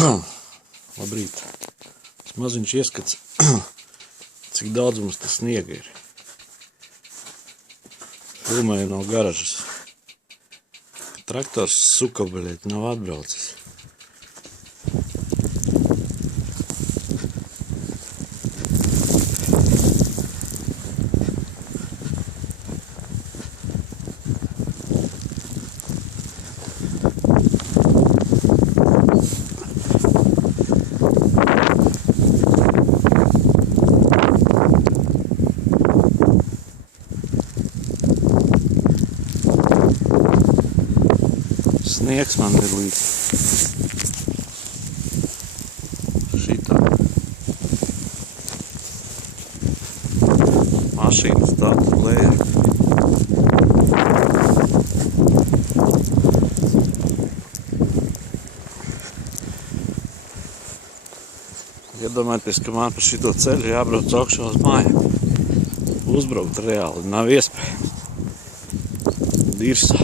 Labrīt. Tas maziņš ieskats, cik daudz mums tas sniega ir. Filmēju no garažas. Traktors sukabaļēt nav atbraucis. Sniegs man ir līdz šitā. Mašīnas tāda lēja. Iedomājieties, ka man pa šito ceļu jābrauc augšā uz mājām. Uzbraukt reāli nav iespējams. Dirsā.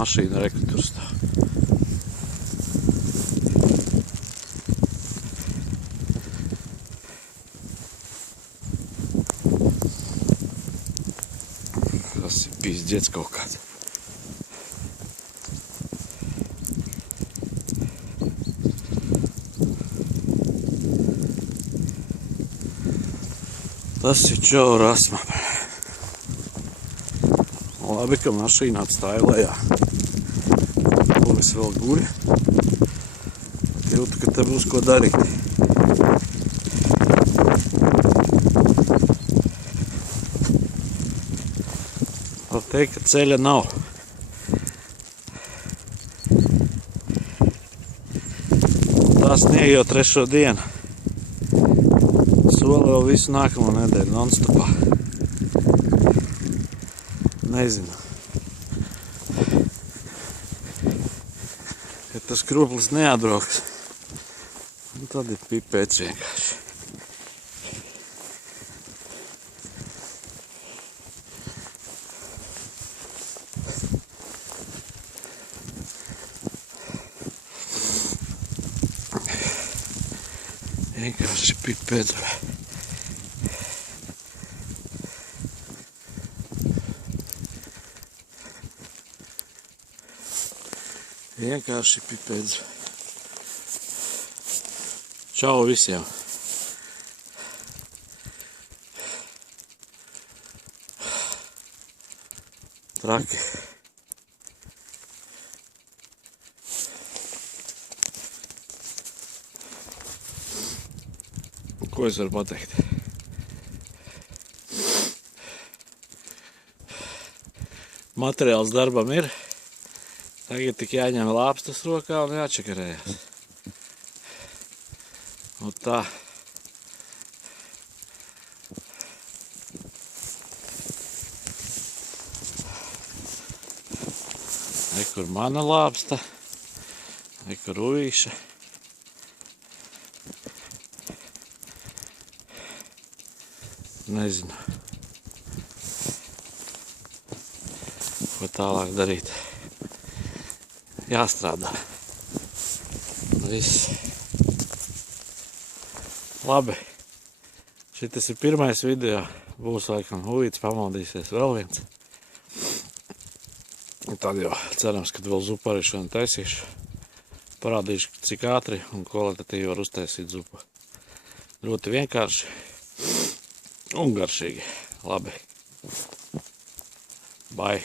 Mašīna reka tur stāv. Tas ir pizdziets kaut kāds. Tas ir čau rasma. Labi, ka mašīna atstāja lejā. Polis vēl guļ. Jūtu, ka te būs ko darīt. Var teikt, ka ceļa nav. Tā snieg jau 3. dienu. Sola vēl visu nākamo nedēļu non-stopā. Nezinu. Ja tas kroplis neatbrauks, tad ir pipēts vienkārši. Vienkārši pipēts. Vienkārši pipēdz. Čau visiem! Traki. Ko es varu pateikt? Materiāls darbam ir. Tagad tik jāņem lāpstas rokā un jāčakarējās. Un tā. Nekur mana lāpsta, nekur uvīša. Nezinu, ko tālāk darīt. Jāstrādā. Viss. Labi. Šitas ir pirmais video. Būs laikam Uvīts pamaldīsies vēl viens. Un tad jau cerams, ka vēl zupu arī šodien taisīšu. Parādīšu, cik ātri un kvalitatīvi var uztaisīt zupu. Ļoti vienkārši un garšīgi. Labi. Bye.